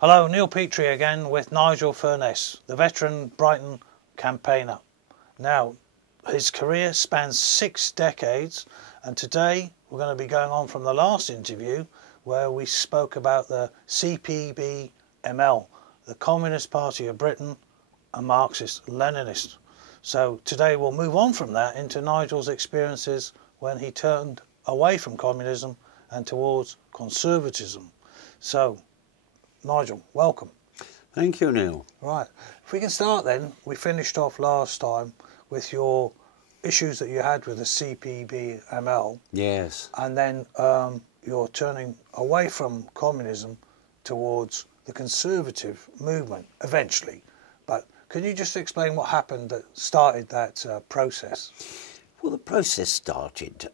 Hello, Neil Petrie again with Nigel Furness, the veteran Brighton campaigner. Now, his career spans 6 decades, and today we're going to be going on from the last interview where we spoke about the CPB-ML, the Communist Party of Britain, a Marxist-Leninist. So today we'll move on from that into Nigel's experiences when he turned away from communism and towards conservatism. So, Nigel, welcome. Thank you, Neil. Right. If we can start then, we finished off last time with your issues that you had with the CPB-ML. Yes. And then you're turning away from communism towards the conservative movement eventually. But can you just explain what happened that started that process? Well, the process started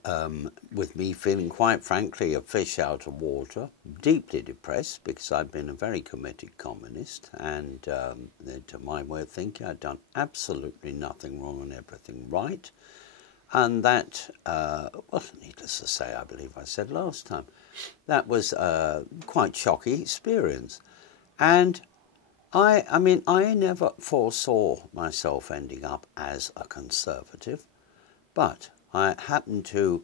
with me feeling, quite frankly, a fish out of water, deeply depressed because I'd been a very committed communist, and to my way of thinking, I'd done absolutely nothing wrong and everything right. And that, well, needless to say, I believe I said last time, that was a quite shocking experience. And I mean, I never foresaw myself ending up as a conservative. But I happened to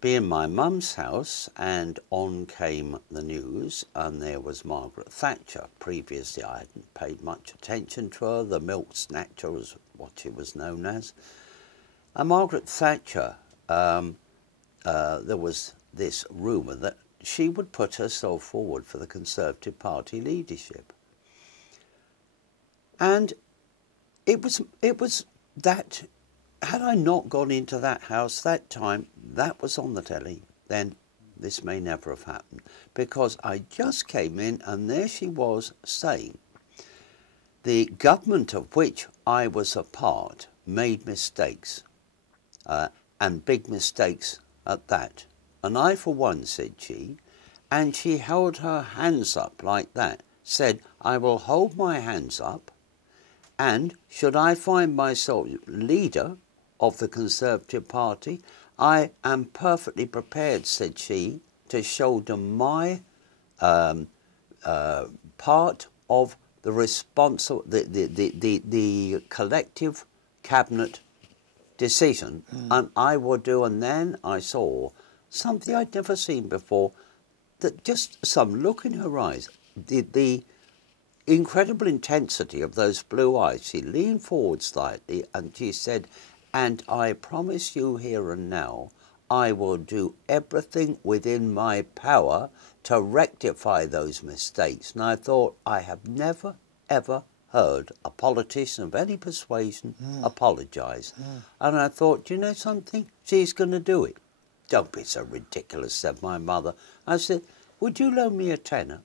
be in my mum's house, and on came the news, and there was Margaret Thatcher. Previously I hadn't paid much attention to her. The milk snatcher was what she was known as. And Margaret Thatcher, there was this rumour that she would put herself forward for the Conservative Party leadership. And it was that... Had I not gone into that house that time, that was on the telly, then this may never have happened. Because I just came in and there she was saying, the government of which I was a part made mistakes, and big mistakes at that. And I for one, said she, and she held her hands up like that, said, I will hold my hands up, and should I find myself leader of the Conservative Party, I am perfectly prepared, said she, to shoulder my part of the collective cabinet decision, and I will do. And then I saw something I'd never seen before, that just some look in her eyes, the incredible intensity of those blue eyes. She leaned forward slightly and she said, and I promise you here and now, I will do everything within my power to rectify those mistakes. And I thought, I have never, ever heard a politician of any persuasion apologise. And I thought, you know something? She's going to do it. Don't be so ridiculous, said my mother. I said, would you loan me a tenner?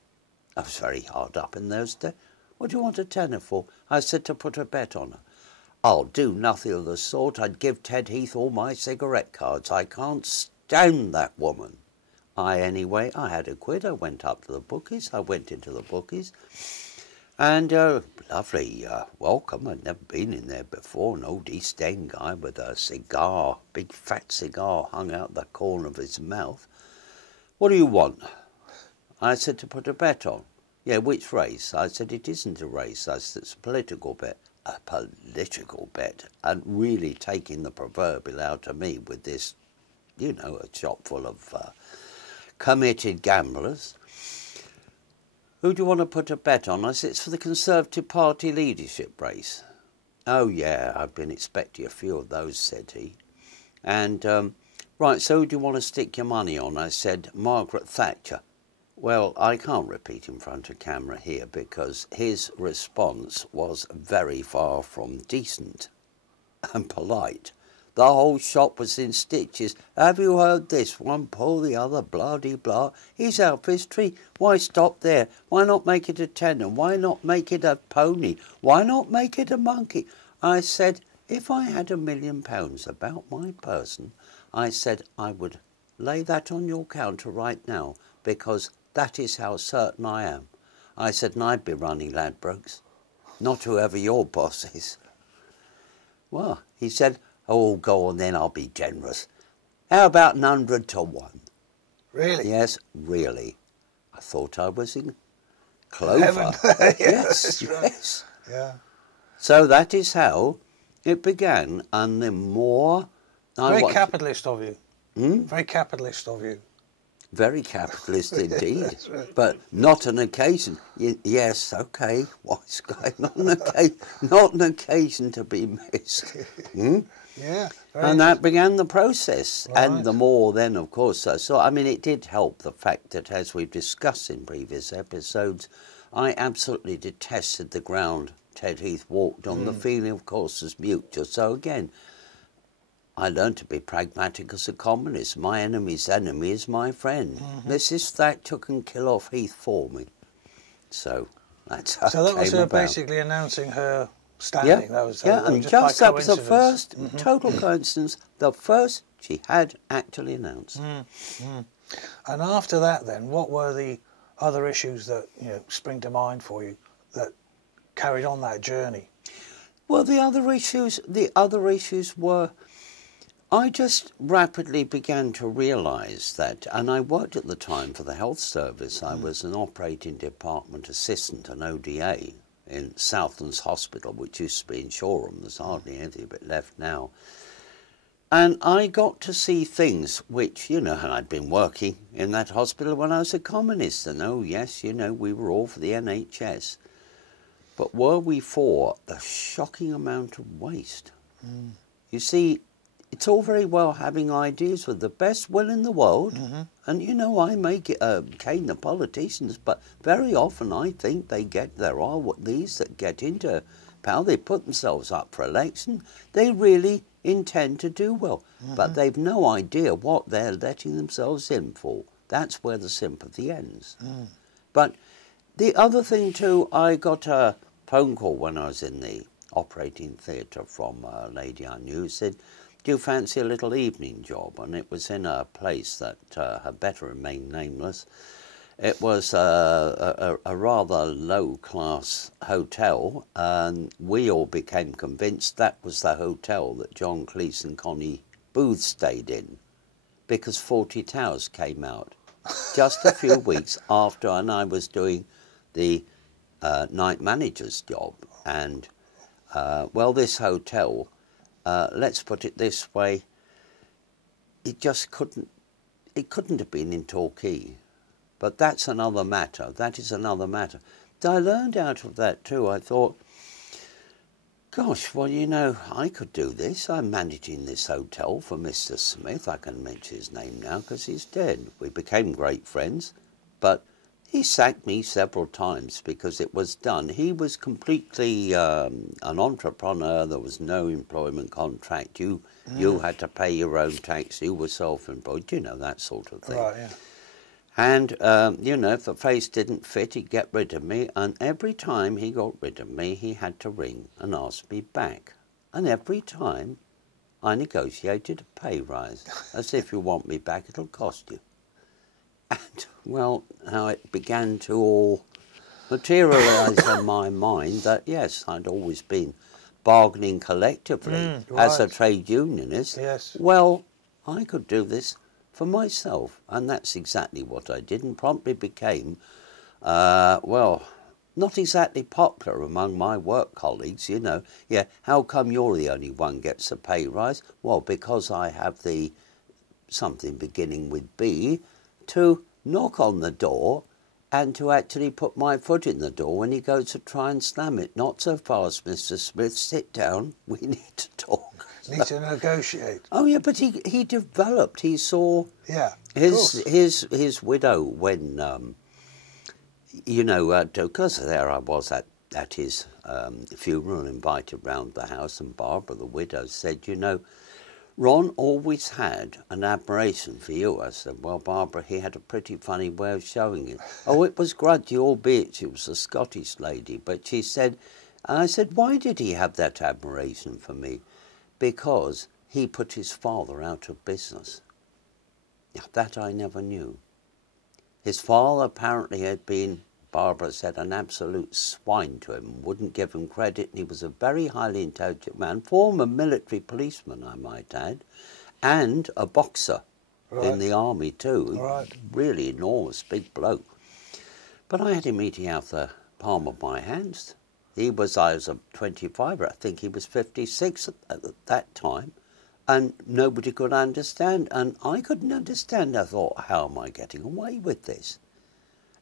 I was very hard up in those days. What do you want a tenner for? I said, to put a bet on her. I'll do nothing of the sort. I'd give Ted Heath all my cigarette cards. I can't stand that woman. Anyway, I had a quid. I went up to the bookies. I went into the bookies. And lovely welcome. I'd never been in there before. An old East End guy with a cigar, big fat cigar hung out the corner of his mouth. What do you want? I said, to put a bet on. Yeah, which race? I said, it isn't a race. I said, it's a political bet. A political bet, and really taking the proverbial out of me with this, you know, a shop full of committed gamblers. Who do you want to put a bet on? I said, it's for the Conservative Party leadership race. Oh yeah, I've been expecting a few of those, said he. And, right, so who do you want to stick your money on? I said, Margaret Thatcher. Well, I can't repeat in front of camera here because his response was very far from decent and polite. The whole shop was in stitches. Have you heard this? One pull, the other, blah-de-blah. He's out for his treat. Why stop there? Why not make it a tenner? Why not make it a pony? Why not make it a monkey? I said, if I had £1 million about my person, I said I would lay that on your counter right now because that is how certain I am. I said, and I'd be running Ladbrokes, not whoever your boss is. Well, he said, oh, go on then, I'll be generous. How about 100 to 1? Really? Yes, really. I thought I was clover. Yeah, Yes, that's right. yes. Yeah. So that is how it began, and the more I Very watched, capitalist of you. Very capitalist of you. very capitalist indeed, That's right. but not an occasion. Yes, okay, what's going on? Not an occasion to be missed. Yeah. Very And that began the process. And Right. the more then, of course, I saw, I mean, it did help the fact that, as we've discussed in previous episodes, I absolutely detested the ground Ted Heath walked on. The feeling, of course, was mutual. So again, I learned to be pragmatic as a communist. My enemy's enemy is my friend. Mrs. Thatcher can kill off Heath for me. So that's how So that it was came her about. basically announcing her Yeah, standing. That was and just just by that was the coincidence. first, total coincidence, the first she had actually announced. And after that, then, what were the other issues that spring to mind for you that carried on that journey? Well, the other issues were, I just rapidly began to realise that, and I worked at the time for the health service. I was an operating department assistant, an ODA, in Southlands Hospital, which used to be in Shoreham. There's hardly anything but left now. And I got to see things which, and I'd been working in that hospital when I was a communist. And oh yes, we were all for the NHS. But were we for the shocking amount of waste? You see, it's all very well having ideas with the best will in the world. And, I may cane the politicians, but very often I think there are these that get into power. They put themselves up for election. They really intend to do well, but they've no idea what they're letting themselves in for. That's where the sympathy ends. But the other thing too, I got a phone call when I was in the operating theatre from a lady I knew who said, "Do you fancy a little evening job?" And it was in a place that had better remain nameless. It was a rather low-class hotel, and we all became convinced that was the hotel that John Cleese and Connie Booth stayed in, because 40 Towers came out just a few weeks after, and I was doing the night manager's job. And, well, this hotel, let's put it this way, it couldn't have been in Torquay. But that's another matter. That is another matter. I learned out of that too. I thought, gosh, well, I could do this. I'm managing this hotel for Mr. Smith. I can mention his name now because he's dead. We became great friends. But he sacked me several times because it was done. He was completely an entrepreneur. There was no employment contract. You had to pay your own tax. You were self-employed. That sort of thing. Right, yeah. And, if the face didn't fit, he'd get rid of me. And every time he got rid of me, he had to ring and ask me back. And every time I negotiated a pay rise. As if you want me back, it'll cost you. And, well, how it began to all materialise in my mind that, yes, I'd always been bargaining collectively as a trade unionist. Yes. Well, I could do this for myself, and that's exactly what I did, and promptly became, well, not exactly popular among my work colleagues, Yeah, how come you're the only one gets a pay rise? Well, because I have the something beginning with B to knock on the door and to actually put my foot in the door when he goes to try and slam it. Not so fast, Mr. Smith. Sit down. We need to talk. Need to negotiate. Oh yeah, but he developed. He saw his widow when because there I was at his funeral, invited round the house, and Barbara, the widow, said, Ron always had an admiration for you. I said, well, Barbara, he had a pretty funny way of showing it. Oh, it was grudgy, albeit she was a Scottish lady. But she said, and I said, why did he have that admiration for me? Because he put his father out of business. That I never knew. His father apparently had been, Barbara said, an absolute swine to him, wouldn't give him credit, and he was a very highly intelligent man, former military policeman, I might add, and a boxer in the army too. Right. Really enormous, big bloke. But I had him eating out the palm of my hands. I was 25, I think he was 56 at that time, and nobody could understand, and I couldn't understand. I thought, how am I getting away with this?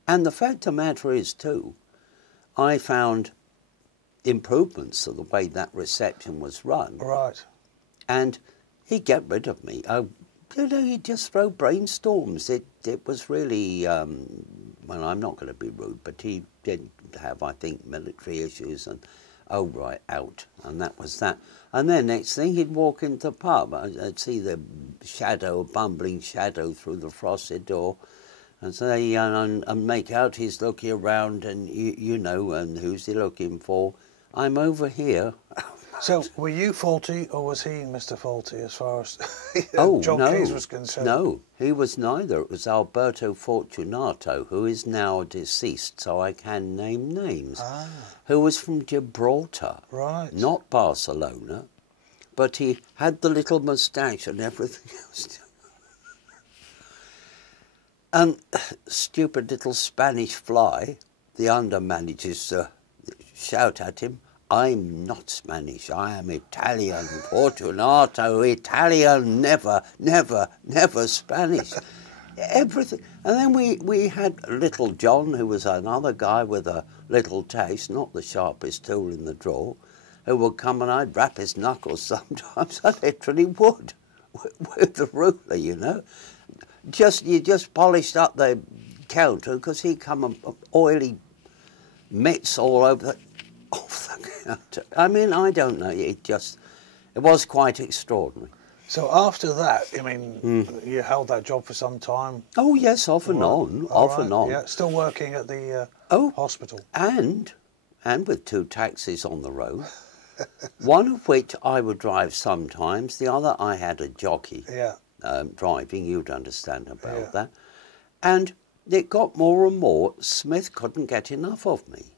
And the fact of the matter is, too, I found improvements to the way that reception was run. Right. And he'd get rid of me. He'd just throw brainstorms. It was really, well, I'm not going to be rude, but he did have, I think, military issues, and right, out. And that was that. And then next thing, he'd walk into the pub. I'd see the shadow, a bumbling shadow through the frosted door, and say, and make out he's looking around, and you know, and who's he looking for? I'm over here. So, were you faulty, or was he Mr. Faulty, as far as John no, Cleese was concerned? No, he was neither. It was Alberto Fortunato, who is now deceased, so I can name names, who was from Gibraltar, right? Not Barcelona, but he had the little moustache and everything else. And stupid little Spanish fly, the under-managers shout at him, I'm not Spanish, I am Italian, Fortunato, Italian, never, never, never Spanish. Everything. And then we had Little John, who was another guy with a little taste, not the sharpest tool in the drawer, who would come and I'd rap his knuckles sometimes. I literally would, with the ruler, you know. You just polished up the counter, because he'd come and oily mitts all over the... off the counter. I mean, I don't know. It was quite extraordinary. So after that, I mean, you held that job for some time. Oh yes, off and on, off and on. Yeah, still working at the hospital. And with 2 taxis on the road, one of which I would drive sometimes. The other I had a jockey. Yeah. Driving. You'd understand about that. And it got more and more. Smith couldn't get enough of me.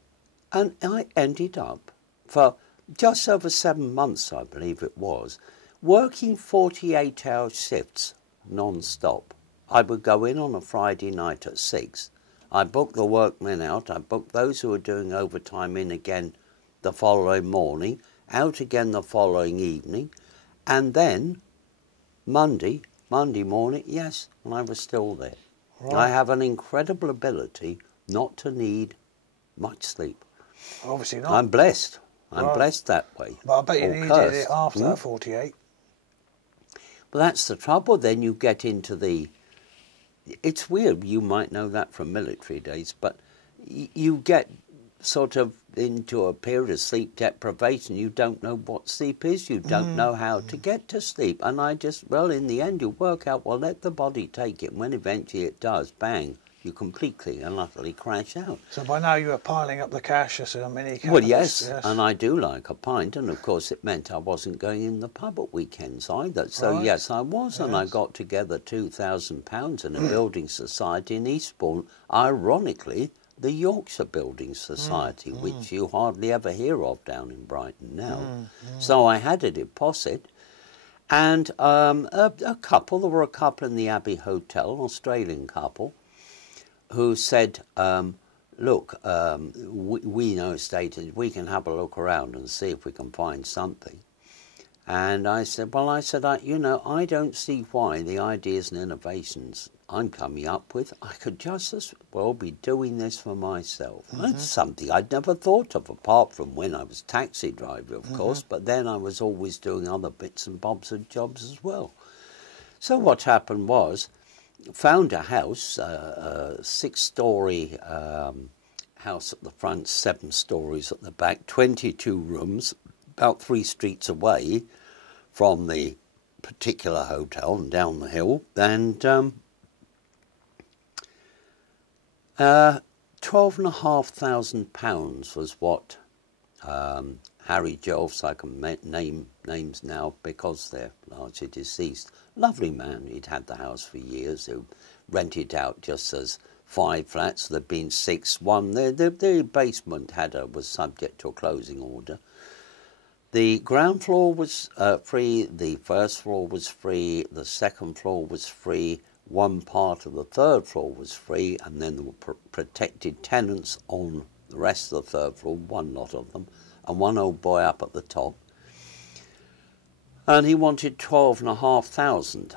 And I ended up, for just over 7 months, I believe it was, working 48-hour shifts non-stop. I would go in on a Friday night at 6. I booked the workmen out. I booked those who were doing overtime in again the following morning, out again the following evening, and then Monday morning, yes, and I was still there. Right. I have an incredible ability not to need much sleep. Obviously not. I'm blessed. I'm blessed that way. But I bet you needed it after that 48. But that's the trouble. Then you get into the... It's weird. You might know that from military days, but you get sort of into a period of sleep deprivation. You don't know what sleep is. You don't know how to get to sleep. And well, in the end, you work out, well, let the body take it. And when eventually it does, bang, you completely and utterly crash out. So by now you were piling up the cash as a mini cannabis. Well, yes, and I do like a pint, and of course it meant I wasn't going in the pub at weekends either. So yes, I was, and I got together £2,000 in a building society in Eastbourne. Ironically, the Yorkshire Building Society, which you hardly ever hear of down in Brighton now. So I had a deposit, and there were a couple in the Abbey Hotel, an Australian couple, who said, look, we know estate agents, we can have a look around and see if we can find something. And I said, well, I don't see why the ideas and innovations I'm coming up with, I could just as well be doing this for myself. That's something I'd never thought of, apart from when I was taxi driver, of course, but then I was always doing other bits and bobs of jobs as well. So what happened was, found a house, a 6-storey house at the front, 7 stories at the back, 22 rooms, about 3 streets away from the particular hotel and down the hill, and £12,500 was what Harry Jolfs, I can name names now because they're largely deceased. Lovely man, he'd had the house for years, who rented out just as 5 flats. There'd been 6. The basement was subject to a closing order. The ground floor was free, the first floor was free, the second floor was free. one part of the third floor was free, and then there were protected tenants on the rest of the third floor, one lot of them, and one old boy up at the top. And he wanted 12,500.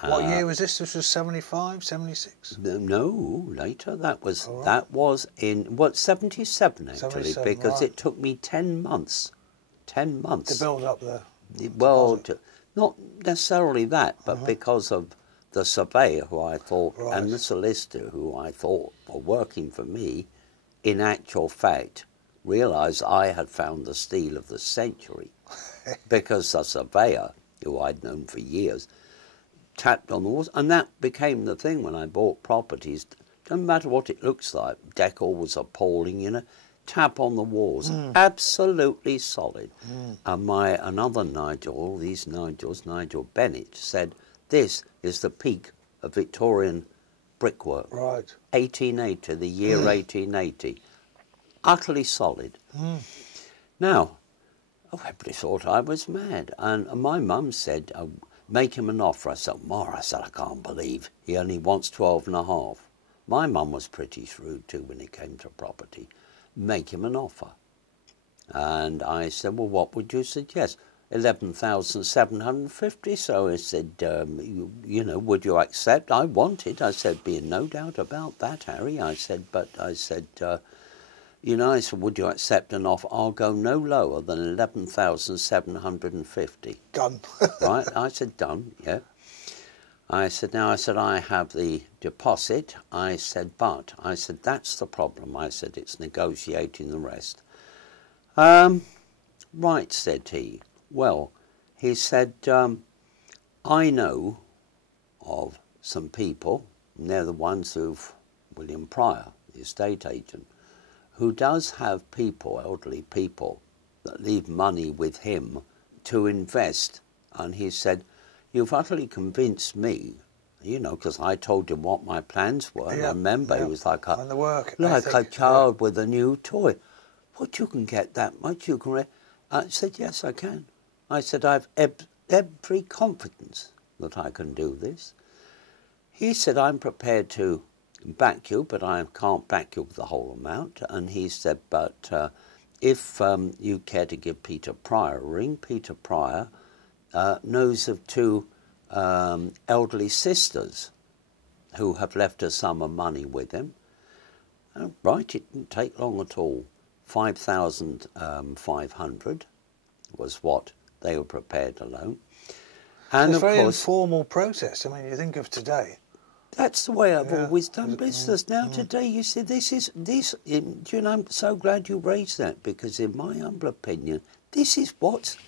What year was this? This was 75, 76? No, later. That was right. that was in 77 actually, 77, because right. it took me 10 months. 10 months To build up the well, not necessarily that, but because of the surveyor who I thought and the solicitor who I thought were working for me, in actual fact, realised I had found the steal of the century, because the surveyor, who I'd known for years, tapped on the walls, and that became the thing when I bought properties. Doesn't matter what it looks like, decor was appalling, you know. Tap on the walls, absolutely solid. And another Nigel, these Nigels, Nigel Bennett, said this is the peak of Victorian brickwork. Right. 1880, the year 1880, utterly solid. Now, everybody thought I was mad, and my mum said, make him an offer. I said, Ma, I said, I can't believe he only wants 12.5. My mum was pretty shrewd too when it came to property. Make him an offer. And I said, well, what would you suggest? 11,750. So I said, you know, would you accept? I want it. I said, be no doubt about that, Harry. I said, but I said, you know, I said, would you accept an offer? I'll go no lower than 11,750. Done. Right? I said, done, yeah. I said, now, I said, I have the deposit. I said, but, I said, that's the problem. I said, it's negotiating the rest. Right, said he. Well, he said, I know of some people, and they're the ones who've, William Pryor, the estate agent, who does have people, elderly people, that leave money with him to invest. And he said, you've utterly convinced me, you know, because I told him what my plans were. And I remember he was like a child with a new toy. What, you can get that much? You can. I said, yes, I can. I said, I've every confidence that I can do this. He said, I'm prepared to back you, but I can't back you with the whole amount. And he said, but if you care to give Peter Pryor a ring, Peter Pryor knows of two elderly sisters who have left a sum of money with him. Right, it didn't take long at all. 5,500 was what they were prepared to loan. And it's of a very course, informal process. I mean, you think of today. That's the way I've always done business. Now today, you see, you know, I'm so glad you raised that, because in my humble opinion, this is what's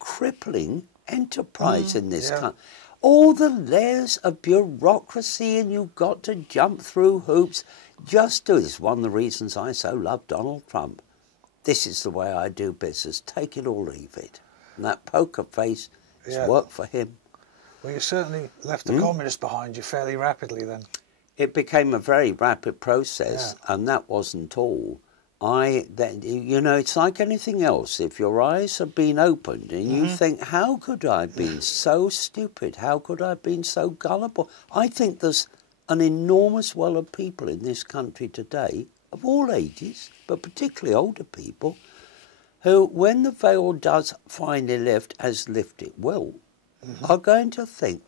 crippling enterprise in this country. All the layers of bureaucracy, and you've got to jump through hoops. Just do this. One of the reasons I so love Donald Trump. This is the way I do business. Take it or leave it. And that poker face has worked for him. Well, you certainly left the communists behind you fairly rapidly then. It became a very rapid process, and that wasn't all. You know, it's like anything else. If your eyes have been opened and you think, how could I have been so stupid? How could I have been so gullible? I think there's an enormous well of people in this country today, of all ages, but particularly older people, who, when the veil does finally lift, as lift it will, are going to think,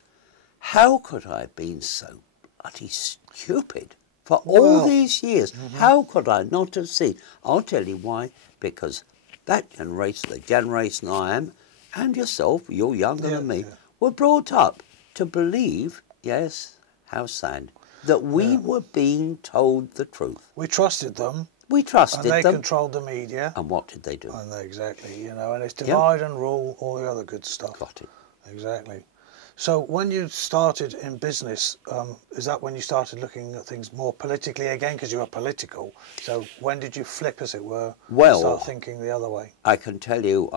how could I have been so bloody stupid for all these years? How could I not have seen? I'll tell you why. Because that generation, the generation I am, and yourself, you're younger than me, were brought up to believe, yes, how sad, that we were being told the truth. We trusted them. We trusted them. And they controlled the media. And what did they do? And exactly, you know, and it's divide and rule, all the other good stuff. Got it. Exactly. So when you started in business, is that when you started looking at things more politically again, because you were political? So when did you flip, as it were, and start thinking the other way? I can tell you,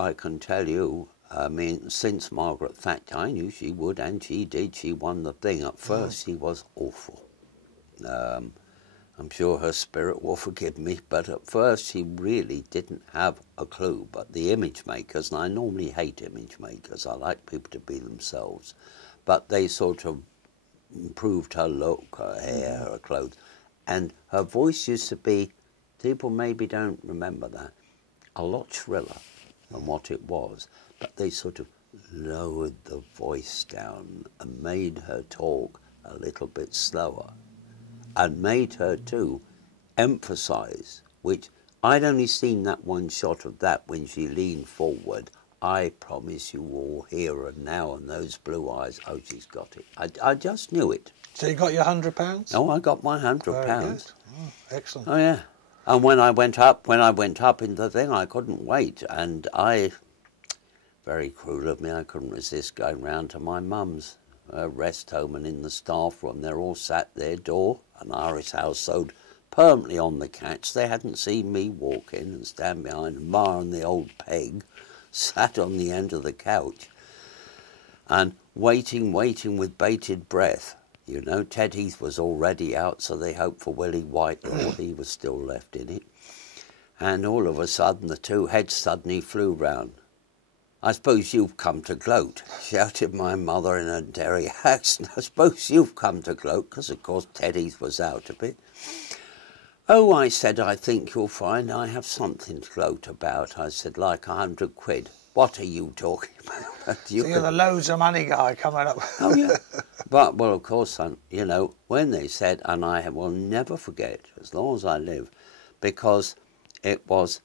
I mean, since Margaret Thatcher, I knew she would, and she did. She won the thing. At first, she was awful. I'm sure her spirit will forgive me, but at first she really didn't have a clue. But the image makers, and I normally hate image makers, I like people to be themselves, but they sort of improved her look, her hair, her clothes. And her voice used to be, people maybe don't remember that, a lot shriller than what it was. But they sort of lowered the voice down and made her talk a little bit slower. And made her, too, emphasise, which I'd only seen that one shot of that when she leaned forward. I promise you all here and now, and those blue eyes, oh, she's got it. I just knew it. So you got your £100? Oh, I got my £100. Very good. Oh, excellent. Oh, yeah. And when I went up into the thing, I couldn't wait. And very cruel of me, I couldn't resist going round to my mum's rest home, and in the staff room, they're all sat there, door, an Irish household, permanently on the catch. They hadn't seen me walk in and stand behind Ma and the old Peg, sat on the end of the couch, and waiting with bated breath. You know, Ted Heath was already out, so they hoped for Willie Whitelaw. He was still left in it. And all of a sudden, the two heads suddenly flew round. I suppose you've come to gloat, shouted my mother in a Derry accent. I suppose you've come to gloat, because of course Ted Heath was out of it. Oh, I said, I think you'll find I have something to gloat about. I said, like £100. What are you talking about? You're the loads of money guy coming up. Oh, yeah. But, well, of course, you know, when they said, and I will never forget, as long as I live, because it was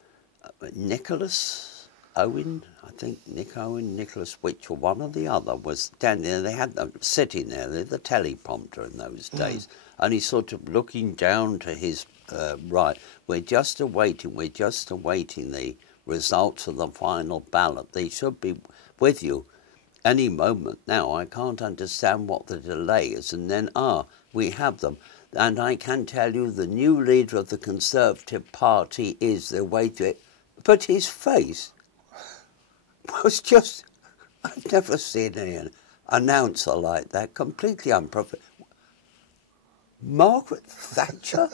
Nicholas Owen, I think Nick Owen, Nicholas Which, or one or the other, was standing there. They had them sitting there, the teleprompter in those days, and he's sort of looking down to his right. We're just awaiting the results of the final ballot. They should be with you any moment now. I can't understand what the delay is. And then, we have them. And I can tell you the new leader of the Conservative Party is the way to it. But his face was just, I've never seen an announcer like that, completely unprofessional. Margaret Thatcher?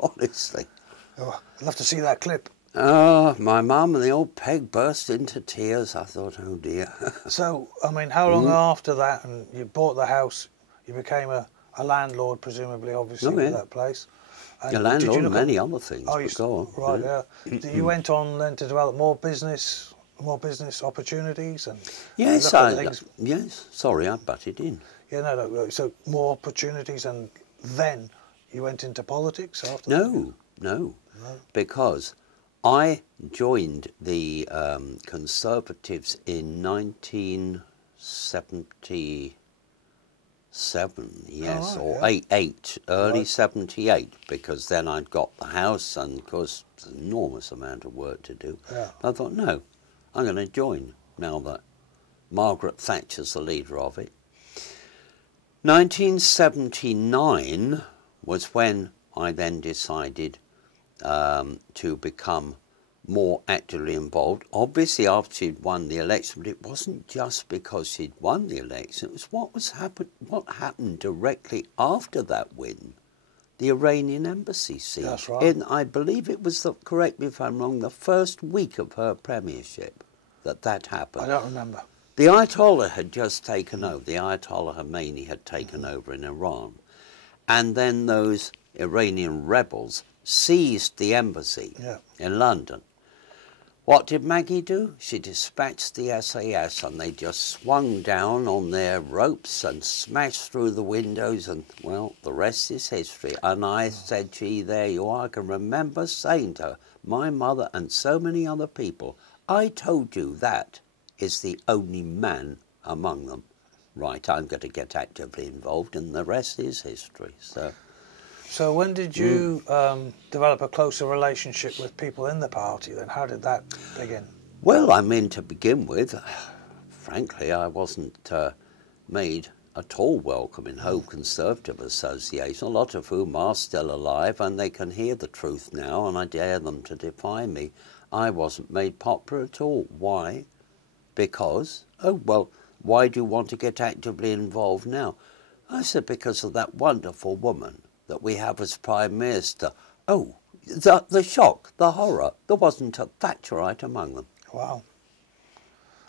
Honestly. Oh, I'd love to see that clip. Oh, my mum and the old Peg burst into tears. I thought, oh dear. So, I mean, how long after that, and you bought the house, you became a landlord, presumably, obviously, with that place? And a landlord and many other things. Oh, right, yeah. You went on then to develop more business opportunities? And yes, yes. Sorry, I butted in. Yeah, no. So more opportunities, and then you went into politics after that? No, because I joined the Conservatives in 1977, yes, or 88, early 78, because then I'd got the house, and of course, it's an enormous amount of work to do. Yeah. I thought, no, I'm going to join now that Margaret Thatcher's the leader of it. 1979 was when I then decided to become more actively involved. Obviously, after she'd won the election, but it wasn't just because she'd won the election. It was what happened directly after that win. The Iranian embassy siege. That's right. I believe it was, correct me if I'm wrong, the first week of her premiership that happened. I don't remember. The Ayatollah had just taken over. The Ayatollah Khomeini had taken over in Iran. And then those Iranian rebels seized the embassy in London. What did Maggie do? She dispatched the SAS, and they just swung down on their ropes and smashed through the windows, and, well, the rest is history. And I said, gee, there you are. I can remember saying to her, my mother and so many other people, I told you that is the only man among them. Right, I'm going to get actively involved, and the rest is history. So when did you develop a closer relationship with people in the party then? How did that begin? Well, I mean, to begin with, frankly, I wasn't made at all welcome in Hove Conservative Association, a lot of whom are still alive, and they can hear the truth now, and I dare them to defy me. I wasn't made popular at all. Why? Because, why do you want to get actively involved now? I said, because of that wonderful woman that we have as Prime Minister. Oh, the shock, the horror, there wasn't a Thatcherite among them. Wow.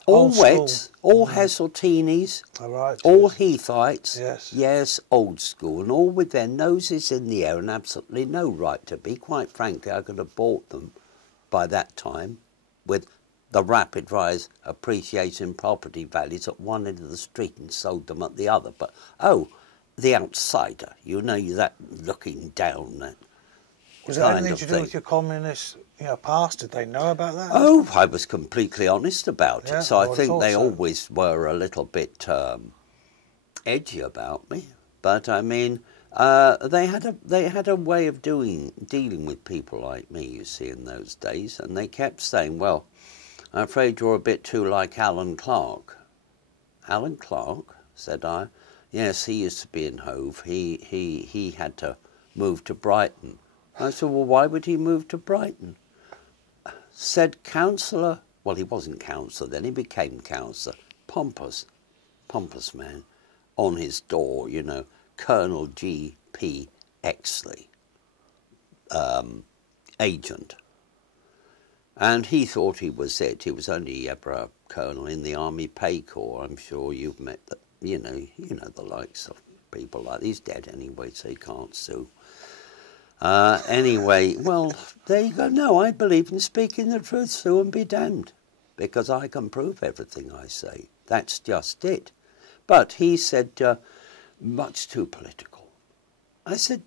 All Old school. Wets, all Hasseltinis, All right. all Yes. Heathites. Yes. Yes, old school, and all with their noses in the air and absolutely no right to be. Quite frankly, I could have bought them by that time with the rapid rise appreciating property values at one end of the street and sold them at the other. But, oh, the outsider, you know, that looking down, that Was it kind anything of to do thing. with your communist, past? Did they know about that? Oh, I was completely honest about Yeah, it. So I I would've think thought they so. always were a little bit edgy about me. But I mean, they had a way of dealing with people like me, you see, in those days, and they kept saying, "Well, I'm afraid you're a bit too like Alan Clark." Alan Clark, said I. Yes, he used to be in Hove. He had to move to Brighton. I said, well, why would he move to Brighton? Said councillor, well, he wasn't councillor then, he became councillor, pompous man, on his door, you know, Colonel G.P. Exley, agent. And he thought he was it. He was only ever a colonel in the Army Pay Corps. I'm sure you've met, you know the likes of people like, he's dead anyway, so he can't sue. Anyway, well, there you go. No, I believe in speaking the truth, sue and be damned, because I can prove everything I say. That's just it. But he said, much too political. I said,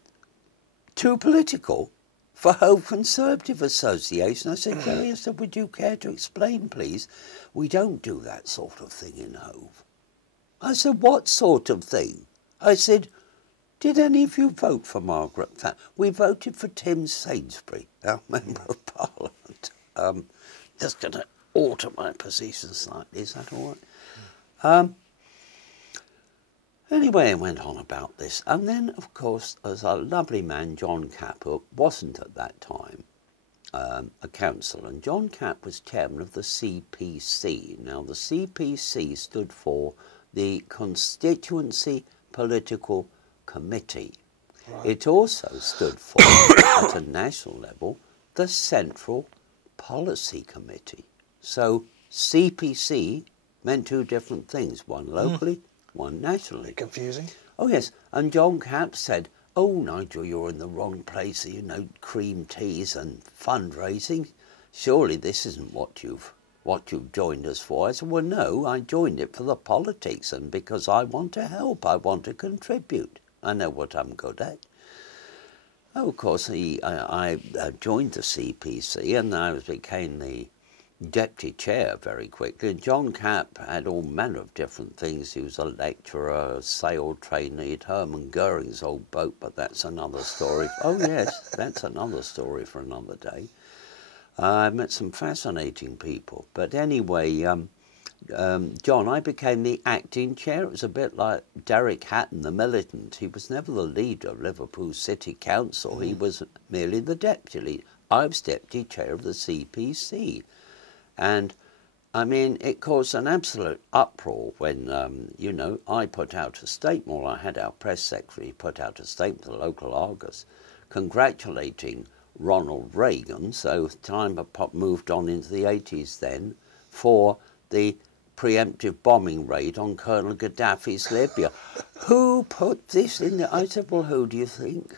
too political? For Hove Conservative Association? I said, Gary, I said, would you care to explain, please? We don't do that sort of thing in Hove. I said, what sort of thing? I said, did any of you vote for Margaret Thatcher? We voted for Tim Sainsbury, our Member of Parliament. Just going to alter my position slightly, is that all right? Anyway, I went on about this. And then, of course, there's a lovely man, John Capp, who wasn't at that time a councillor. And John Capp was chairman of the CPC. Now, the CPC stood for the Constituency Political Committee. Right. It also stood for, at a national level, the Central Policy Committee. So CPC meant two different things, one locally, one nationally. Confusing. Oh yes, and John Capp said, oh Nigel, you're in the wrong place, you know, cream teas and fundraising. Surely this isn't what you've joined us for. I said, well no, I joined it for the politics and because I want to help, I want to contribute. I know what I'm good at. Oh, of course, I joined the CPC and I became the deputy chair very quickly. John Capp had all manner of different things. He was a lecturer, a sail trainer. He'd Hermann Goering's old boat, but that's another story. Oh, yes, that's another story for another day. I met some fascinating people. But anyway, John, I became the acting chair. It was a bit like Derek Hatton, the militant. He was never the leader of Liverpool City Council. He was merely the deputy leader. I was deputy chair of the CPC. And, I mean, it caused an absolute uproar when, you know, I put out a statement, or I had our press secretary put out a statement to the local Argus congratulating Ronald Reagan, so time had moved on into the 80s then, for the preemptive bombing raid on Colonel Gaddafi's Libya. Who put this in there? I said, well, who do you think?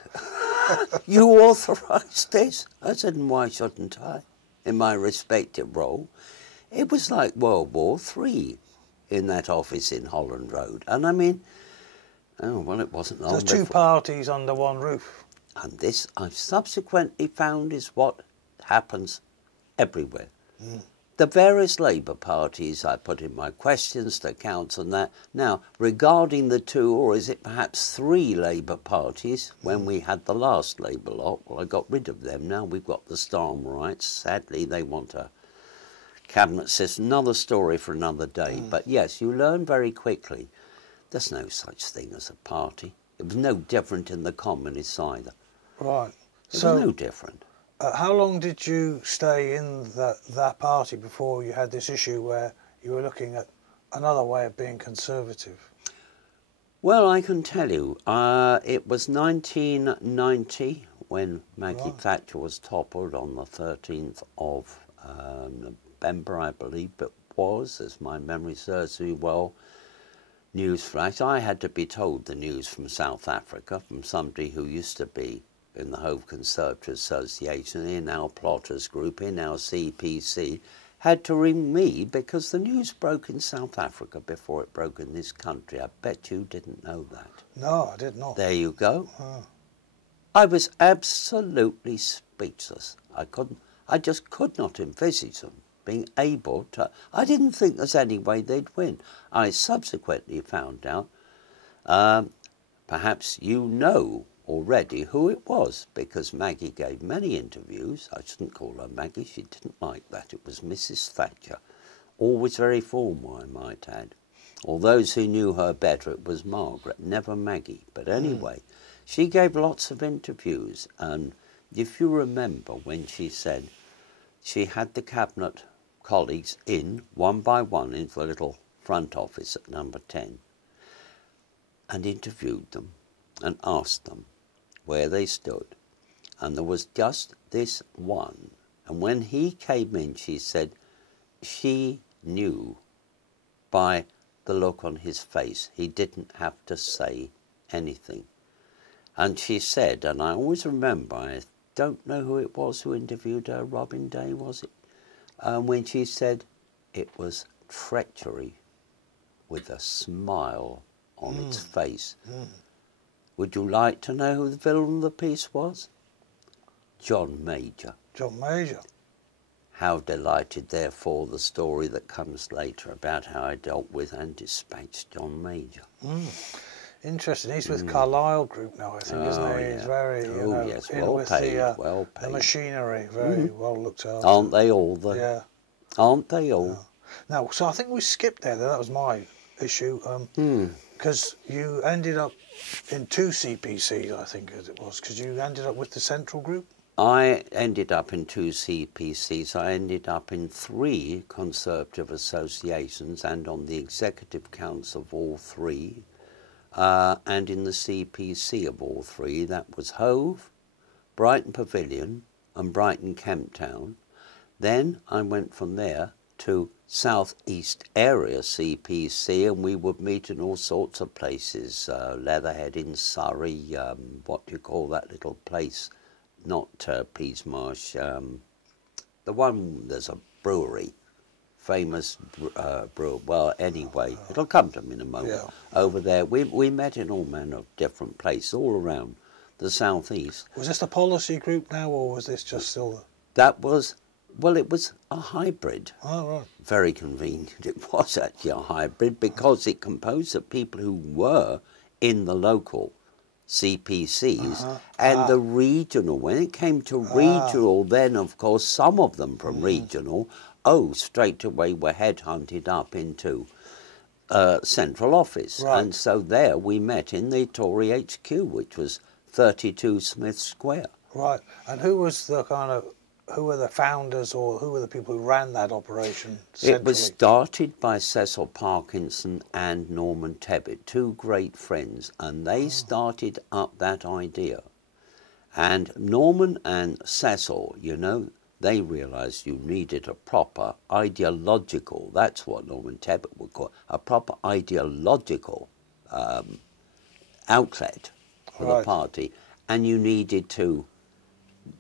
You authorised this? I said, and why shouldn't I? In my respective role. It was like World War III in that office in Holland Road. And I mean, oh, well, it wasn't long There's two before. parties under one roof. And this, I've subsequently found, is what happens everywhere. The various Labour parties, I put in my questions to council and that. Now, regarding the two, or is it perhaps three Labour parties, when we had the last Labour lot, well, I got rid of them. Now we've got the Starmerites. Sadly, they want a cabinet system. Another story for another day. But yes, you learn very quickly there's no such thing as a party. It was no different in the communists either. Right. It was no different. How long did you stay in that party before you had this issue where you were looking at another way of being conservative? Well, I can tell you, it was 1990 when Maggie Thatcher was toppled on the 13th of November, I believe, but was, as my memory serves me well. Newsflash, I had to be told the news from South Africa, from somebody who used to be in the Hove Conservative Association, in our plotters group, in our CPC, had to ring me because the news broke in South Africa before it broke in this country. I bet you didn't know that. No, I did not. There you go. Oh. I was absolutely speechless. I just could not envisage them being able to. I didn't think there's any way they'd win. I subsequently found out, perhaps you know already who it was, because Maggie gave many interviews. I shouldn't call her Maggie, she didn't like that. It was Mrs. Thatcher. Always very formal, I might add. Or those who knew her better, it was Margaret, never Maggie. But anyway, she gave lots of interviews, and if you remember when she said she had the cabinet colleagues in, one by one, into the little front office at number 10, and interviewed them and asked them where they stood. And there was just this one. And when he came in, she said she knew by the look on his face. He didn't have to say anything. And she said, and I always remember, I don't know who it was who interviewed her, Robin Day, was it? When she said it was treachery with a smile on its face. Would you like to know who the villain of the piece was? John Major. John Major. How delighted, therefore, the story that comes later about how I dealt with and dispatched John Major. Interesting. He's with Carlisle Group now, I think, isn't he? Yeah. He's very, yes, in well with paid, the, well paid. the machinery, very well looked after. Aren't they all, though? Yeah. Aren't they all? Yeah. Now, so I think we skipped there. That was my issue. Because you ended up in 2 CPCs, I think as it was, because you ended up with the Central Group. I ended up in 2 CPCs. I ended up in 3 Conservative associations and on the Executive Council of all 3, and in the CPC of all 3. That was Hove, Brighton Pavilion and Brighton Kemp Town. Then I went from there to South East Area CPC, and we would meet in all sorts of places. Leatherhead in Surrey, what do you call that little place? Not Peasmarsh, the one, there's a brewery, famous brewer. Well, anyway, it'll come to me in a moment. Yeah. Over there, we met in all manner of different places all around the southeast. Was this the policy group now, or was this just still the... That was, well, it was a hybrid. Oh, right. Very convenient. It was actually a hybrid because it composed of people who were in the local CPCs and the regional. When it came to regional, then of course some of them from regional, straight away were headhunted up into central office. Right. And so there we met in the Tory HQ, which was 32 Smith Square. Right. And who was the kind of, who were the founders, or who were the people who ran that operation centrally? It was started by Cecil Parkinson and Norman Tebbit, 2 great friends, and they started up that idea. And Norman and Cecil, you know, they realised you needed a proper ideological, that's what Norman Tebbit would call it, a proper ideological outlet for the party, and you needed to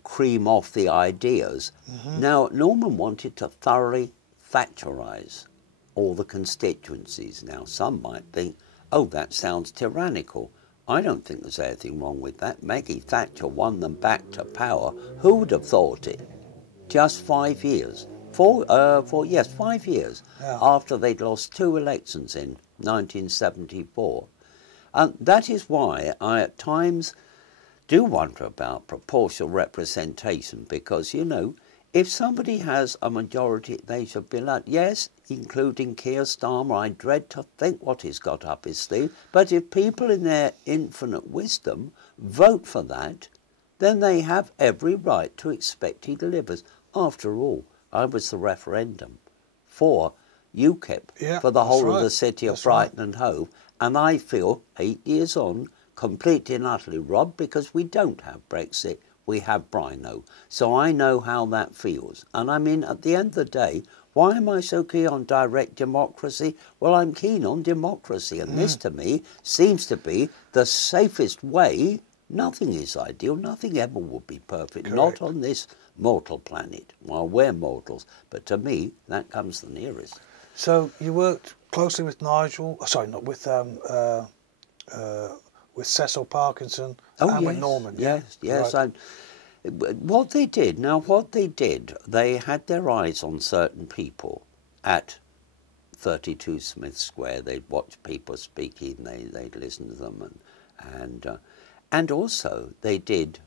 cream off the ideas. Now, Norman wanted to thoroughly Thatcherise all the constituencies. Now, some might think, oh, that sounds tyrannical. I don't think there's anything wrong with that. Maggie Thatcher won them back to power. Who would have thought it? Just 5 years. 5 years after they'd lost 2 elections in 1974. And that is why I at times do wonder about proportional representation, because, you know, if somebody has a majority, they should be allowed. Yes, including Keir Starmer, I dread to think what he's got up his sleeve, but if people in their infinite wisdom vote for that, then they have every right to expect he delivers. After all, I was the referendum for UKIP, for the whole of the city of Brighton and Hove, and I feel 8 years on, completely and utterly robbed, because we don't have Brexit, we have Brino. So I know how that feels. And I mean, at the end of the day, why am I so keen on direct democracy? Well, I'm keen on democracy. And this, to me, seems to be the safest way. Nothing is ideal. Nothing ever will be perfect. Correct. Not on this mortal planet. Well, we're mortals. But to me, that comes the nearest. So you worked closely with Nigel, sorry, not with Cecil Parkinson and with Norman. Yes, yes. Right. What they did, they had their eyes on certain people at 32 Smith Square. They'd watch people speaking, they'd listen to them, and also they did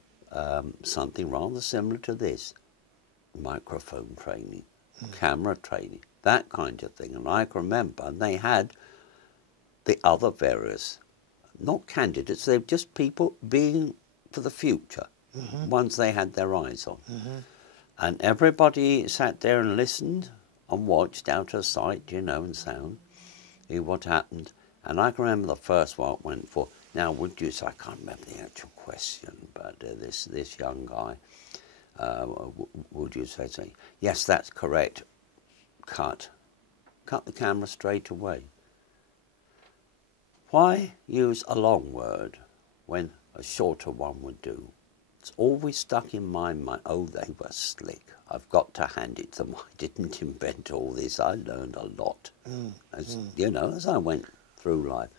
something rather similar to this: microphone training, camera training, that kind of thing. And I can remember they had the other various, not candidates, they're just people being for the future, ones they had their eyes on. And everybody sat there and listened and watched out of sight, you know, and sound, hear what happened. And I can remember the first one went for, now would you say, I can't remember the actual question, but this young guy, would you say, yes, that's correct, cut the camera straight away. Why use a long word when a shorter one would do? It's always stuck in my mind, oh, they were slick. I've got to hand it to them. I didn't invent all this. I learned a lot, as you know, as I went through life.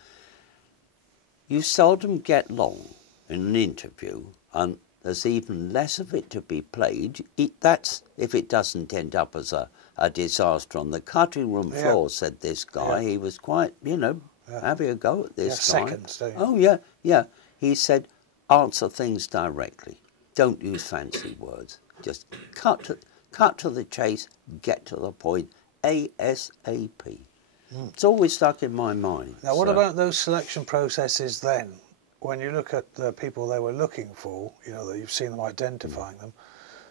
You seldom get long in an interview, and there's even less of it to be played. That's if it doesn't end up as a disaster on the cutting room floor, said this guy. He was quite, you know, having a go at this guy. Seconds, don't you? Oh, yeah. He said, answer things directly. Don't use fancy words. Just cut to the chase, get to the point, ASAP. It's always stuck in my mind. Now, what about those selection processes then? When you look at the people they were looking for, you know, that you've seen them identifying them,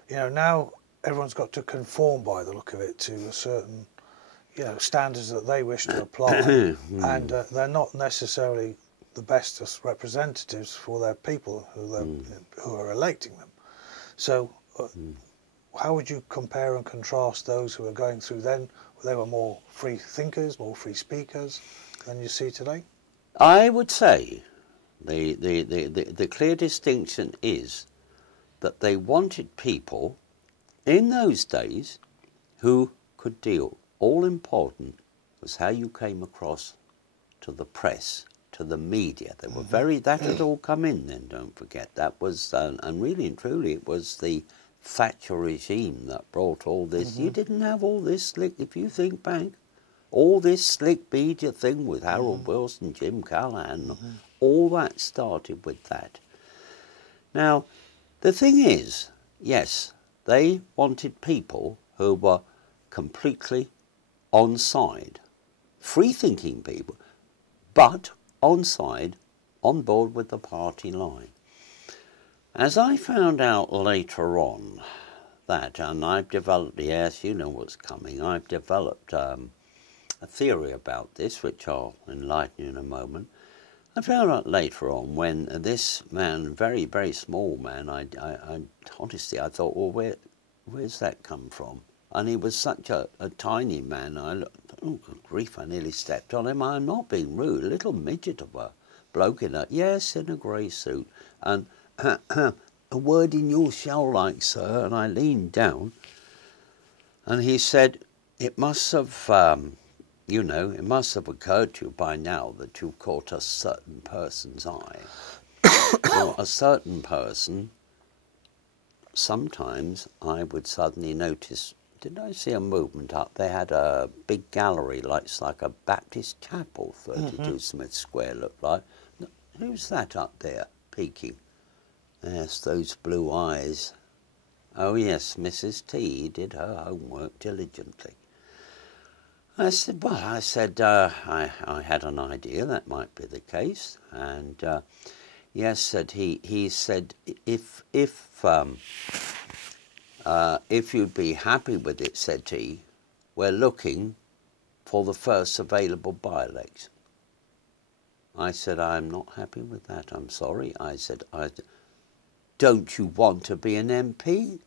you know, now everyone's got to conform by the look of it to a certain, you know, standards that they wish to apply, and they're not necessarily the best as representatives for their people who are electing them. So how would you compare and contrast those who are going through then? They were more free thinkers, more free speakers than you see today? I would say the clear distinction is that they wanted people in those days who could deal. All important was how you came across to the press, to the media. They were that had all come in then, don't forget. That was, and really and truly, it was the Thatcher regime that brought all this. You didn't have all this slick, if you think back, all this slick media thing with Harold Wilson, Jim Callahan, all that started with that. Now, the thing is, yes, they wanted people who were completely on side, free-thinking people, but on side, on board with the party line. As I found out later on that, and I've developed, yes, you know what's coming, I've developed a theory about this, which I'll enlighten you in a moment. I found out later on when this man, very, very small man, I honestly, I thought, well, where's that come from? And he was such a tiny man, I looked, oh, good grief, I nearly stepped on him. I'm not being rude, a little midget of a bloke in a grey suit, and a word in your shell like, sir, and I leaned down, and he said, it must have, you know, it must have occurred to you by now that you've caught a certain person's eye. Well, a certain person, sometimes I would suddenly notice, did I see a movement up? They had a big gallery, like it's like a Baptist chapel, 32 Smith Square looked like. Who's that up there, peeking? Yes, those blue eyes. Oh yes, Mrs. T did her homework diligently. I said, well, I had an idea that might be the case, and yes, said he said, if you'd be happy with it, said he, we're looking for the first available by-election. I said, I'm not happy with that, I'm sorry. I said, don't you want to be an MP?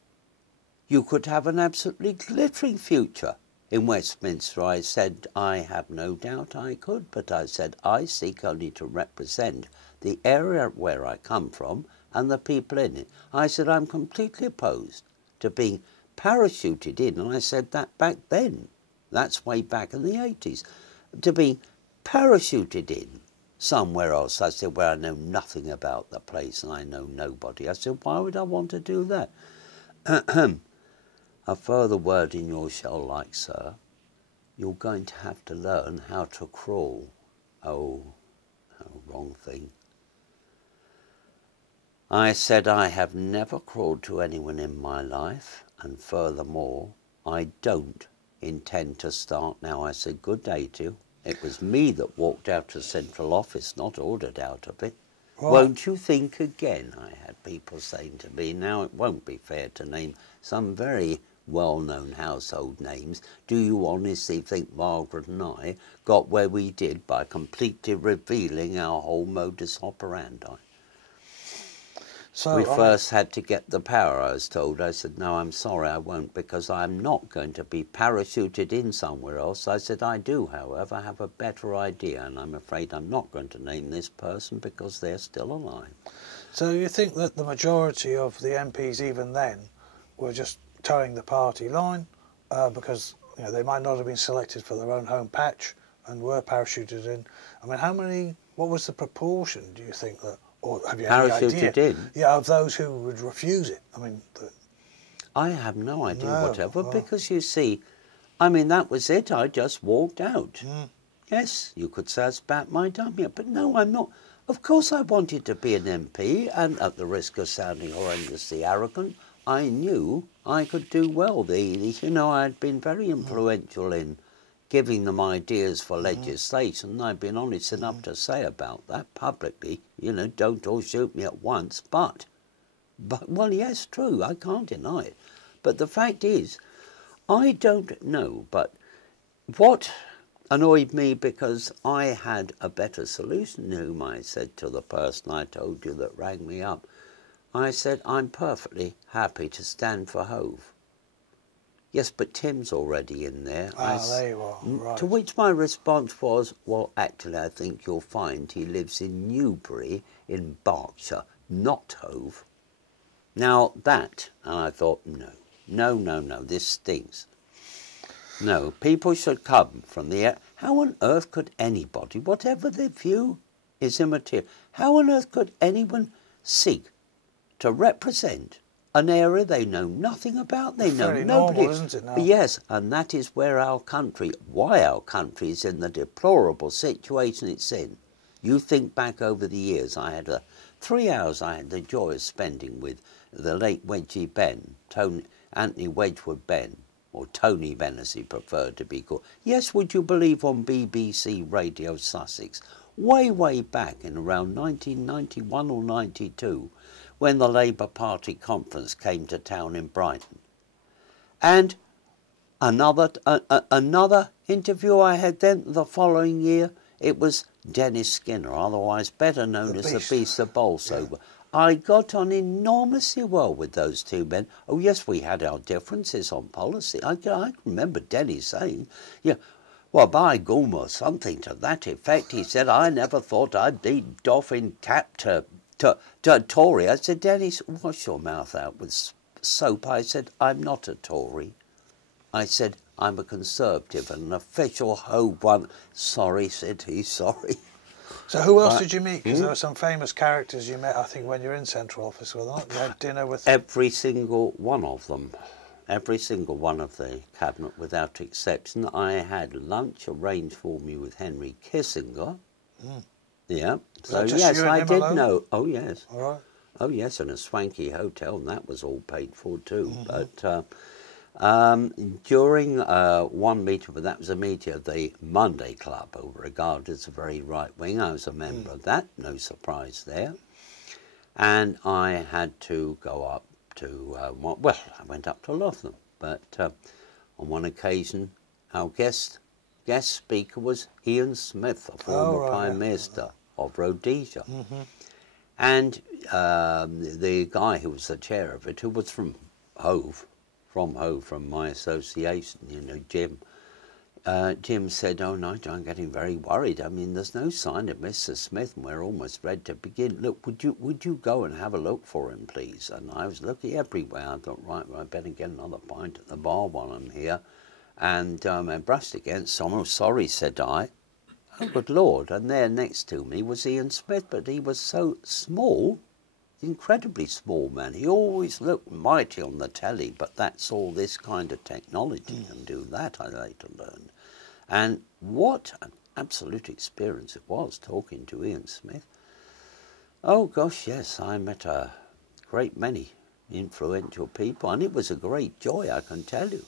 You could have an absolutely glittering future in Westminster. I said, I have no doubt I could, but I said, I seek only to represent the area where I come from and the people in it. I said, I'm completely opposed to being parachuted in, and I said that back then. That's way back in the 80s. To be parachuted in somewhere else. I said, well, I know nothing about the place and I know nobody. I said, why would I want to do that? A further word in your shell, like, sir, you're going to have to learn how to crawl. Oh, wrong thing. I said, I have never crawled to anyone in my life, and furthermore, I don't intend to start now. I said, good day to you. It was me that walked out of central office, not ordered out of it. Right. Won't you think again? I had people saying to me, now it won't be fair to name some very well-known household names. Do you honestly think Margaret and I got where we did by completely revealing our whole modus operandi? So we first had to get the power, I was told. I said, no, I'm sorry, I won't, because I'm not going to be parachuted in somewhere else. I said, I do, however, have a better idea, and I'm afraid I'm not going to name this person because they're still alive. So you think that the majority of the MPs even then were just towing the party line because they might not have been selected for their own home patch and were parachuted in? I mean, what was the proportion, do you think, that, or have you any idea? In? Yeah, of those who would refuse it? I mean, I have no idea whatever, because you see, I mean, that was it. I just walked out. Mm. Yes, you could say I spat my dummy up, but no, I'm not. Of course I wanted to be an MP, and at the risk of sounding horrendously arrogant, I knew I could do well. I had been very influential in giving them ideas for legislation, and I've been honest enough to say about that publicly, don't all shoot me at once, but, well, yes, true, I can't deny it. But the fact is, I don't know, but what annoyed me, because I had a better solution, whom I said to the person I told you that rang me up, I said, I'm perfectly happy to stand for Hove. Yes, but Tim's already in there. There you are. Right. To which my response was, well, actually, I think you'll find he lives in Newbury in Berkshire, not Hove. Now that, and I thought, no, this stinks. No, people should come from the air. How on earth could anybody, whatever their view is immaterial, how on earth could anyone seek to represent an area they know nothing about? They know nobody. Normal, isn't it now? Yes, and that is why our country is in the deplorable situation it's in. You think back over the years, I had 3 hours I had the joy of spending with the late Wedgie Ben, Anthony Wedgwood Ben, or Tony Ben as he preferred to be called. Yes, would you believe, on BBC Radio Sussex, way back in around 1991 or 92, when the Labour Party conference came to town in Brighton. And another interview I had then the following year, it was Dennis Skinner, otherwise better known as the Beast of Bolsover. Yeah. I got on enormously well with those two men. Oh yes, we had our differences on policy. I remember Dennis saying, well, by gum, or something to that effect. He said, I never thought I'd be doffing cap to Tory. I said, Dennis, wash your mouth out with soap. I said, I'm not a Tory. I said, I'm a Conservative and an official Hove one. Sorry, said he, sorry. So who else did you meet? Because there were some famous characters you met, I think, when you're in central office, were there? You had dinner with... Every single one of them. Every single one of the cabinet, without exception. I had lunch arranged for me with Henry Kissinger. Mm. Yeah. So yes, I did know. Oh yes. All right. Oh yes, in a swanky hotel, and that was all paid for too. Mm-hmm. But during one meeting, that was a meeting of the Monday Club, regarded as a very right wing. I was a member of that. No surprise there. And I had to go up to I went up to Lotham, but on one occasion, our guest speaker was Ian Smith, a former Prime Minister of Rhodesia. Mm-hmm. And the guy who was the chair of it, who was from Hove, from my association, you know, Jim. Jim said, "Oh, Nigel, I'm getting very worried. I mean, there's no sign of Mr. Smith, and we're almost ready to begin. Look, would you go and have a look for him, please?" And I was looking everywhere. I thought, right, well, I better get another pint at the bar while I'm here. And I brushed against someone. "Oh, sorry," said I. "Oh, good Lord." And there next to me was Ian Smith, but he was so small, incredibly small man. He always looked mighty on the telly, but that's all this kind of technology can do. That I later learned. And what an absolute experience it was talking to Ian Smith. Oh gosh, yes, I met a great many influential people, and it was a great joy, I can tell you.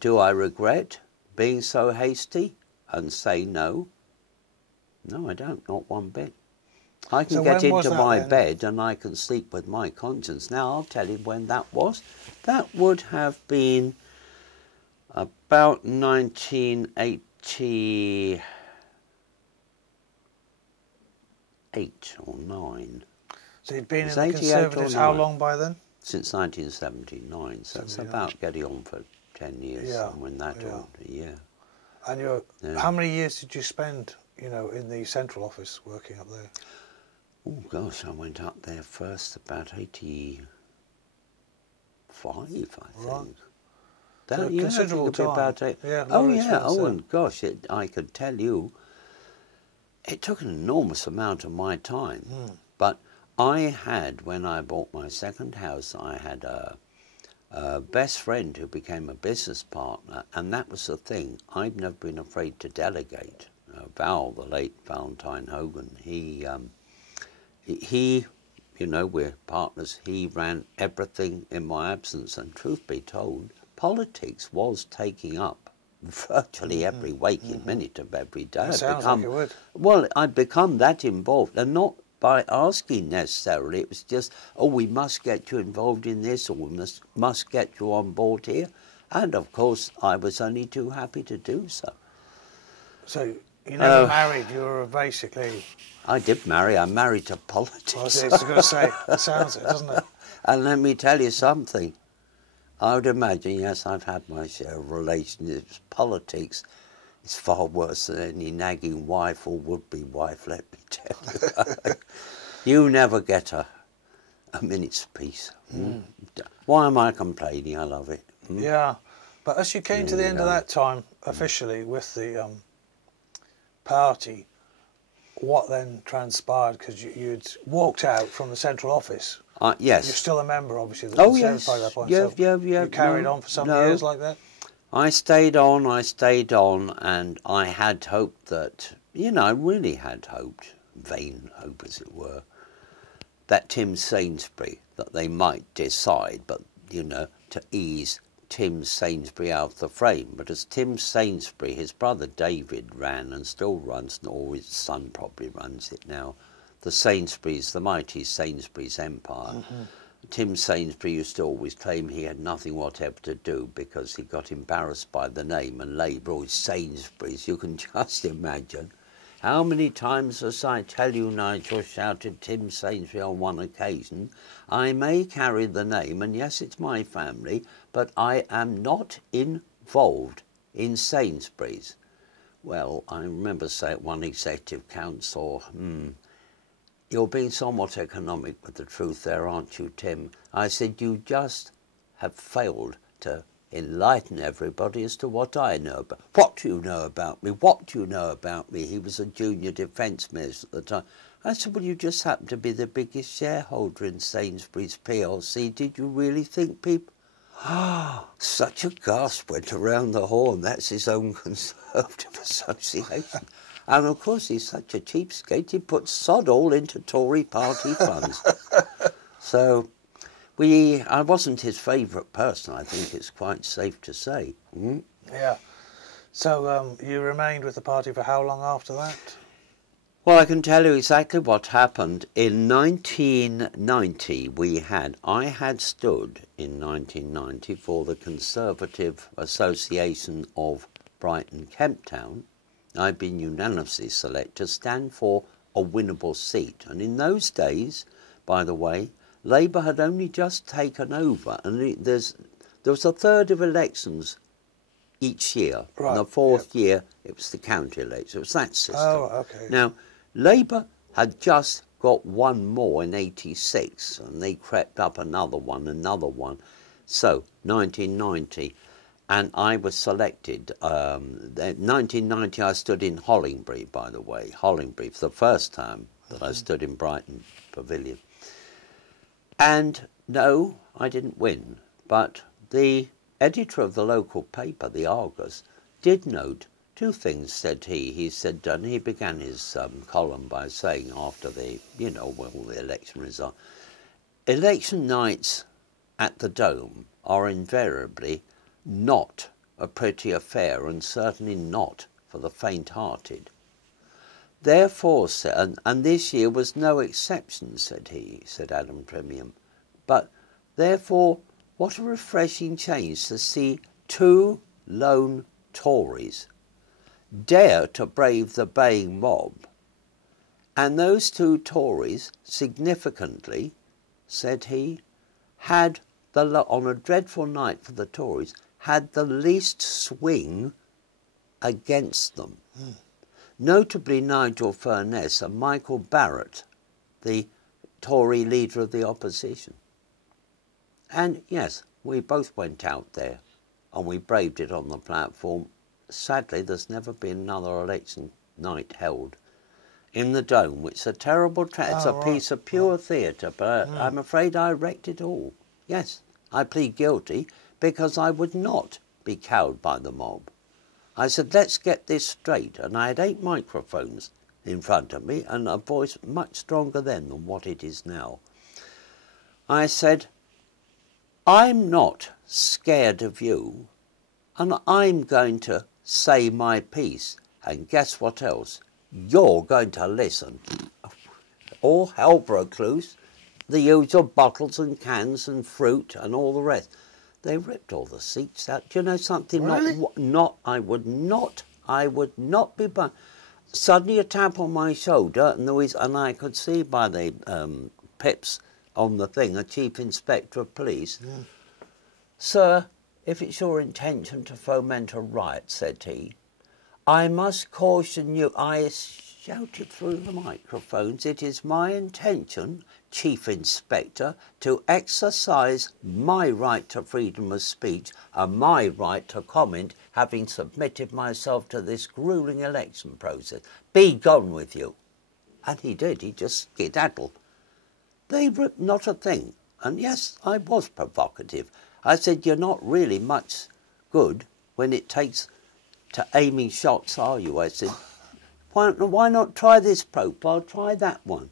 Do I regret being so hasty and say no? No, I don't, not one bit. I can get into my bed and I can sleep with my conscience. Now, I'll tell you when that was. That would have been about 1988 or 9. So you'd been in the Conservatives how long by then? Since 1979, so it's about getting on for 10 years. Yeah. And when that all, yeah. And how many years did you spend, you know, in the central office working up there? Oh gosh, I went up there first about 85, I think. Right. That, so considerable time. About and gosh, I could tell you, it took an enormous amount of my time. But I had, when I bought my second house, I had a best friend who became a business partner, and that was the thing. I'd never been afraid to delegate. Val, the late Valentine Hogan, he, you know, we're partners. He ran everything in my absence, and truth be told, politics was taking up virtually every waking minute of every day. It sounds like it would. Well, I'd become that involved, and not by asking necessarily. It was just, oh, we must get you involved in this, or we must get you on board here. And of course, I was only too happy to do so. So you never married, you were basically... I did marry. I married to politics. I was going to say, it sounds it, doesn't it? And let me tell you something. I would imagine, yes, I've had my share of relationships. Politics is far worse than any nagging wife or would-be wife, let me tell you. You never get a minute's peace. Why am I complaining? I love it. Yeah, but as you came to the end of that time, officially, with the party, what then transpired? Because you'd walked out from the central office. Yes. You're still a member, obviously, of the Conservative Party at that point. Yeah. You carried on for some years like that? I stayed on, and I had hoped that, you know, I really had hoped, vain hope as it were, that Tim Sainsbury, that they might decide, but, you know, to ease Tim Sainsbury out of the frame. But as Tim Sainsbury, his brother David ran and still runs, or his son probably runs it now, the Sainsbury's, the mighty Sainsbury's empire. Tim Sainsbury used to always claim he had nothing whatever to do because he got embarrassed by the name, and Labour always Sainsbury's. You can just imagine. How many times, as I tell you, Nigel, shouted Tim Sainsbury on one occasion, I may carry the name, and yes, it's my family, but I am not involved in Sainsbury's. Well, I remember saying at one executive council, you're being somewhat economic with the truth there, aren't you, Tim? I said, you just have failed to enlighten everybody as to what I know about. What do you know about me? What do you know about me? He was a junior defence minister at the time. I said, well, you just happen to be the biggest shareholder in Sainsbury's PLC. Did you really think people... Such a gasp went around the horn. That's his own Conservative association. And of course, he's such a cheapskate, he put sod all into Tory party funds. So, I wasn't his favourite person, I think it's quite safe to say. Yeah. So, you remained with the party for how long after that? Well, I can tell you exactly what happened. In 1990, I had stood in 1990 for the Conservative Association of Brighton Kemp Town. I've been unanimously selected to stand for a winnable seat. And in those days, by the way, Labour had only just taken over, and there was a third of elections each year. Right, And the fourth year, it was the county election. It was that system. Oh, okay. Now, Labour had just got one more in '86, and they crept up another one. So, 1990, and I was selected. 1990, I stood in Hollingbury, by the way. Hollingbury, for the first time that I stood in Brighton Pavilion. And no, I didn't win, but the editor of the local paper, the Argus, did note two things, said he. He said, and he began his column by saying after the, the election result, election nights at the Dome are invariably not a pretty affair, and certainly not for the faint-hearted. Therefore, and this year was no exception, said he, said Adam Premium, but therefore, what a refreshing change to see two lone Tories dare to brave the baying mob. And those two Tories, significantly, said he, had, on a dreadful night for the Tories, had the least swing against them. Notably Nigel Furness and Michael Barrett, the Tory leader of the opposition. And yes, we both went out there and we braved it on the platform. Sadly, there's never been another election night held in the Dome, which is a terrible it's a piece of pure theatre, but I'm afraid I wrecked it all. Yes, I plead guilty because I would not be cowed by the mob. I said, let's get this straight, and I had 8 microphones in front of me and a voice much stronger then than what it is now. I said, I'm not scared of you, and I'm going to say my piece, and guess what else? You're going to listen. All hell broke loose, the usual bottles and cans and fruit and all the rest. They ripped all the seats out. Do you know something? Really? I would not be. Suddenly a tap on my shoulder, and I could see by the pips on the thing, a chief inspector of police. Sir, if it's your intention to foment a riot, said he, I must caution you. I shouted through the microphones, it is my intention, Chief Inspector, to exercise my right to freedom of speech and my right to comment, having submitted myself to this gruelling election process. Be gone with you. And he did, he just skedaddled. They ripped not a thing. And yes, I was provocative. I said, you're not really much good when it takes to aiming shots, are you? I said, why not try this profile, try that one.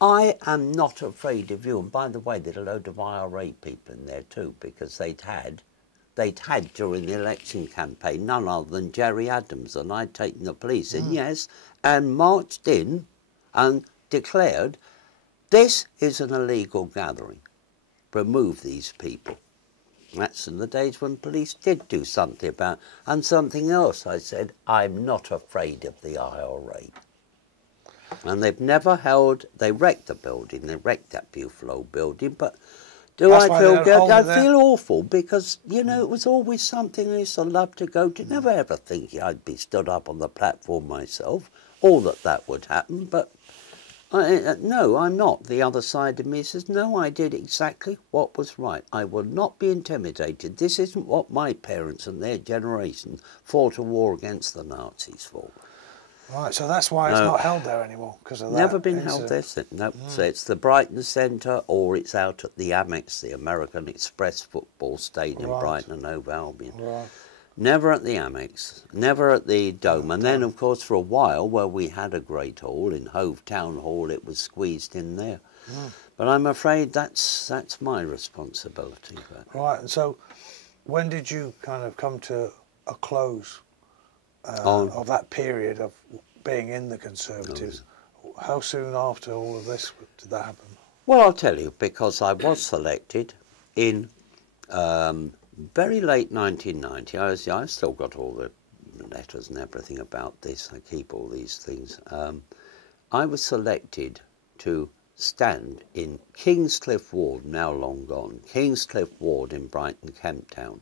I am not afraid of you. And by the way, there's a load of IRA people in there too, because they'd had during the election campaign none other than Jerry Adams, and I'd taken the police in, yes, and marched in and declared, this is an illegal gathering. Remove these people. That's in the days when police did do something about it. And something else, I said, I'm not afraid of the IRA. And they've never held, they wrecked the building, they wrecked that beautiful old building, but do I feel good? I feel awful because, you know, it was always something I used to love to go to. Never ever think I'd be stood up on the platform myself, or that would happen, but no, I'm not. The other side of me says, no, I did exactly what was right. I will not be intimidated. This isn't what my parents and their generation fought a war against the Nazis for. Right, so that's why it's not held there anymore, because of that. Never been held there since. No, so it's the Brighton Centre, or it's out at the Amex, the American Express football stadium, Brighton and Hove Albion. Right. Never at the Amex, never at the Dome. And then, of course, for a while, where we had a great hall, in Hove Town Hall, it was squeezed in there. But I'm afraid that's my responsibility. Right, and so when did you kind of come to a close of that period of being in the Conservatives? How soon after all of this did that happen? Well, I'll tell you, because I was selected in very late 1990. I've still got all the letters and everything about this. I keep all these things. I was selected to stand in Kingscliff Ward, now long gone, Kingscliff Ward in Brighton, Kent Town.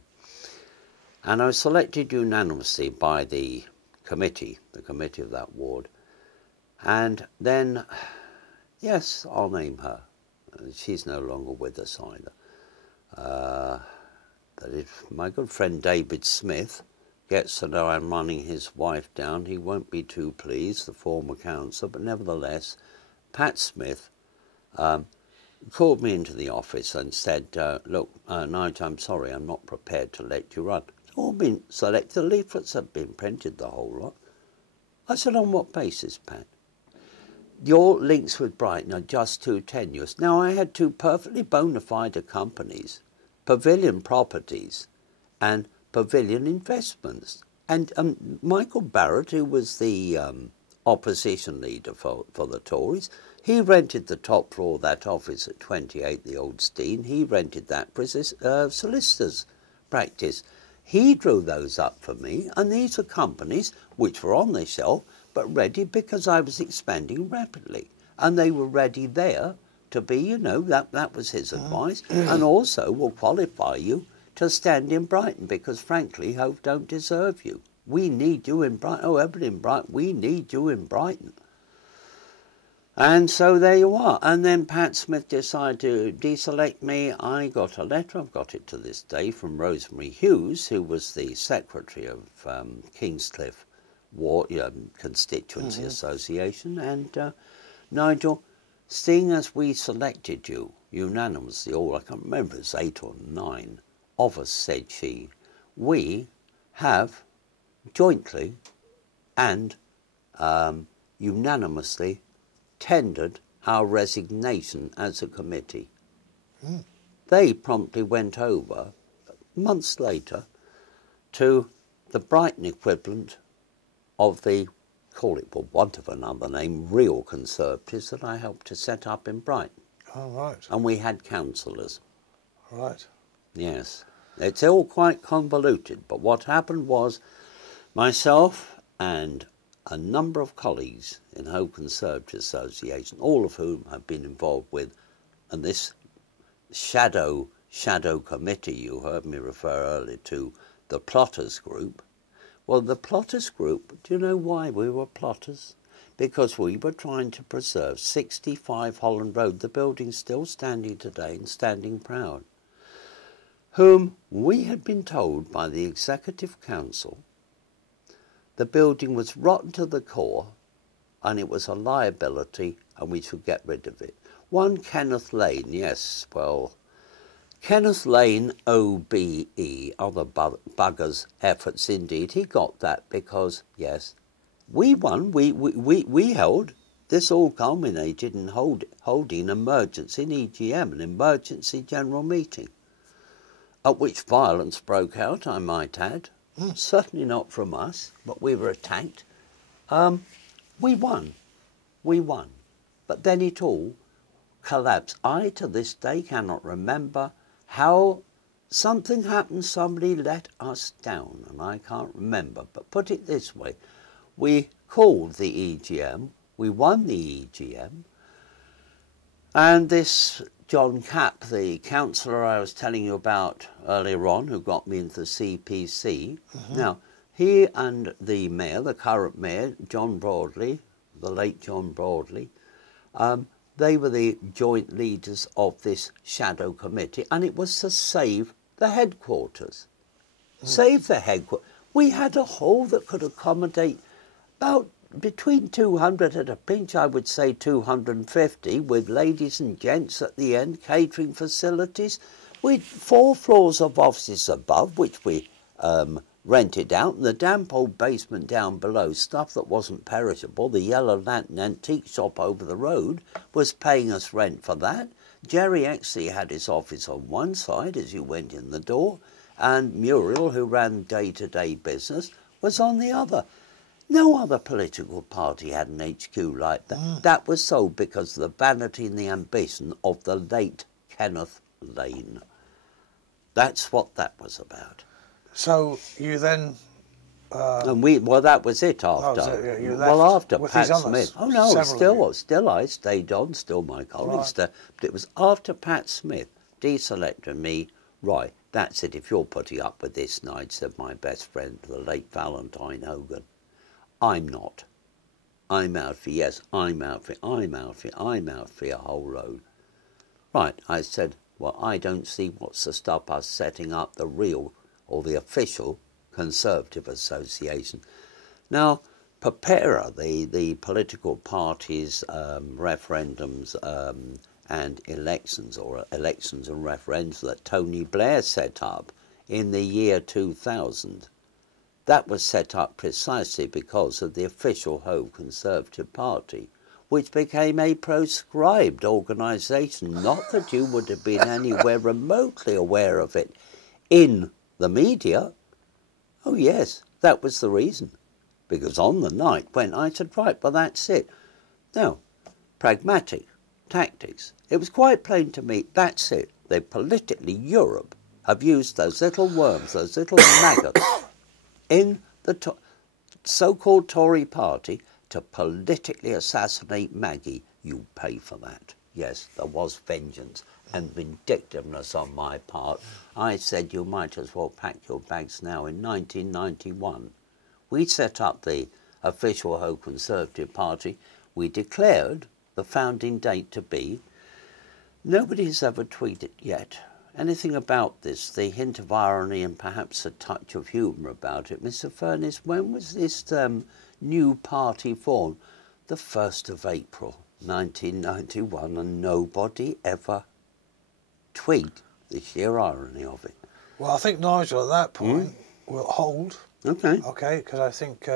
And I was selected unanimously by the committee of that ward. And then, yes, I'll name her. She's no longer with us either. But if my good friend David Smith gets to know I'm running his wife down, he won't be too pleased, the former councillor, but nevertheless, Pat Smith called me into the office and said, look, Nigel, I'm sorry, I'm not prepared to let you run. It's all been selected, the leaflets have been printed, the whole lot. I said, on what basis, Pat? Your links with Brighton are just too tenuous. Now, I had two perfectly bona fide companies, Pavilion Properties and Pavilion Investments. And Michael Barrett, who was the opposition leader for the Tories, he rented the top floor of that office at 28 the Old Stein. He rented that for his solicitor's practice. He drew those up for me, and these are companies which were on the shelf, but ready because I was expanding rapidly. And they were ready there to be, you know, that was his advice, and also will qualify you to stand in Brighton, because frankly, Hove don't deserve you. We need you in Brighton. Oh, Everett in Brighton, we need you in Brighton. And so there you are. And then Pat Smith decided to deselect me. I got a letter, I've got it to this day, from Rosemary Hughes, who was the secretary of Kingscliff Ward Constituency Association. And Nigel, seeing as we selected you unanimously, or I can't remember, it's 8 or 9 of us, said she, we have jointly and unanimously tendered our resignation as a committee. They promptly went over, months later, to the Brighton equivalent of the, call it for want of another name, real Conservatives that I helped to set up in Brighton. Oh, right. And we had councillors. Right. Yes. It's all quite convoluted, but what happened was myself and a number of colleagues in Hove Conservative Association, all of whom have been involved with, and this shadow committee you heard me refer earlier to, the Plotters Group. Well, the Plotters Group, do you know why we were plotters? Because we were trying to preserve 65 Holland Road, the building still standing today and standing proud, whom we had been told by the Executive Council the building was rotten to the core and it was a liability and we should get rid of it. One Kenneth Lane, yes, well, Kenneth Lane, OBE, other buggers' efforts indeed, he got that because, yes, we won, we held. This all culminated in holding an emergency, an EGM, an emergency general meeting, at which violence broke out, I might add. Certainly not from us, but we were attacked. We won. But then it all collapsed. I, to this day, cannot remember how something happened, somebody let us down, and I can't remember. But put it this way, we called the EGM, we won the EGM, and this John Capp, the councillor I was telling you about earlier on, who got me into the CPC, now, he and the mayor, the current mayor, John Broadley, the late John Broadley, they were the joint leaders of this shadow committee, and it was to save the headquarters. Save the headquarters. We had a hall that could accommodate about between 200 at a pinch, I would say 250, with ladies and gents at the end, catering facilities. We'd 4 floors of offices above, which we rented out, and the damp old basement down below, stuff that wasn't perishable. The Yellow Lantern antique shop over the road was paying us rent for that. Jerry actually had his office on one side as you went in the door, and Muriel, who ran day-to-day business, was on the other. No other political party had an HQ like that. That was so because of the vanity and the ambition of the late Kenneth Lane. That's what that was about. So you then And well, that was it after. That was it, you well, left after with Pat these others, Smith. Oh no, several still I stayed on, still my colleagues there. But it was after Pat Smith deselected me. Right, that's it. If you're putting up with this, Nigel, said my best friend, the late Valentine Hogan. I'm not. I'm out for yes. I'm out for a whole load. Right, I said. Well, I don't see what's to stop us setting up the real or the official Conservative Association. Now, PPERA, the political parties' referendums and elections, or elections and referendums that Tony Blair set up in the year 2000, that was set up precisely because of the official Home Conservative Party, which became a proscribed organisation. Not that you would have been anywhere remotely aware of it in the media. Oh yes, that was the reason. Because on the night when I said, right, well that's it. Now, pragmatic tactics. It was quite plain to me, that's it. They politically, Europe, have used those little worms, those little maggots in the so-called Tory party to politically assassinate Maggie. You pay for that. Yes, there was vengeance and vindictiveness on my part. I said you might as well pack your bags now. In 1991, we set up the official Home Conservative Party. We declared the founding date to be. Nobody's ever tweeted yet anything about this, the hint of irony and perhaps a touch of humour about it. Mr. Furness, when was this new party formed? The 1st of April 1991, and nobody ever tweet the sheer irony of it. Well, I think, Nigel, at that point, will hold. Okay. Okay, because I think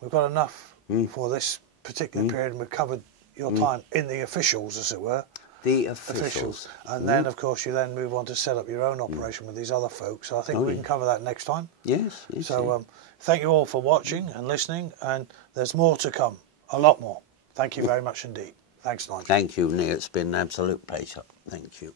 we've got enough for this particular period, and we've covered your time in the officials, as it were. The officials. And then, of course, you then move on to set up your own operation with these other folks. So I think we can cover that next time. Yes. So thank you all for watching and listening, and there's more to come, a lot more. Thank you very much indeed. Thanks, Nigel. Thank you, Neil. It's been an absolute pleasure. Thank you.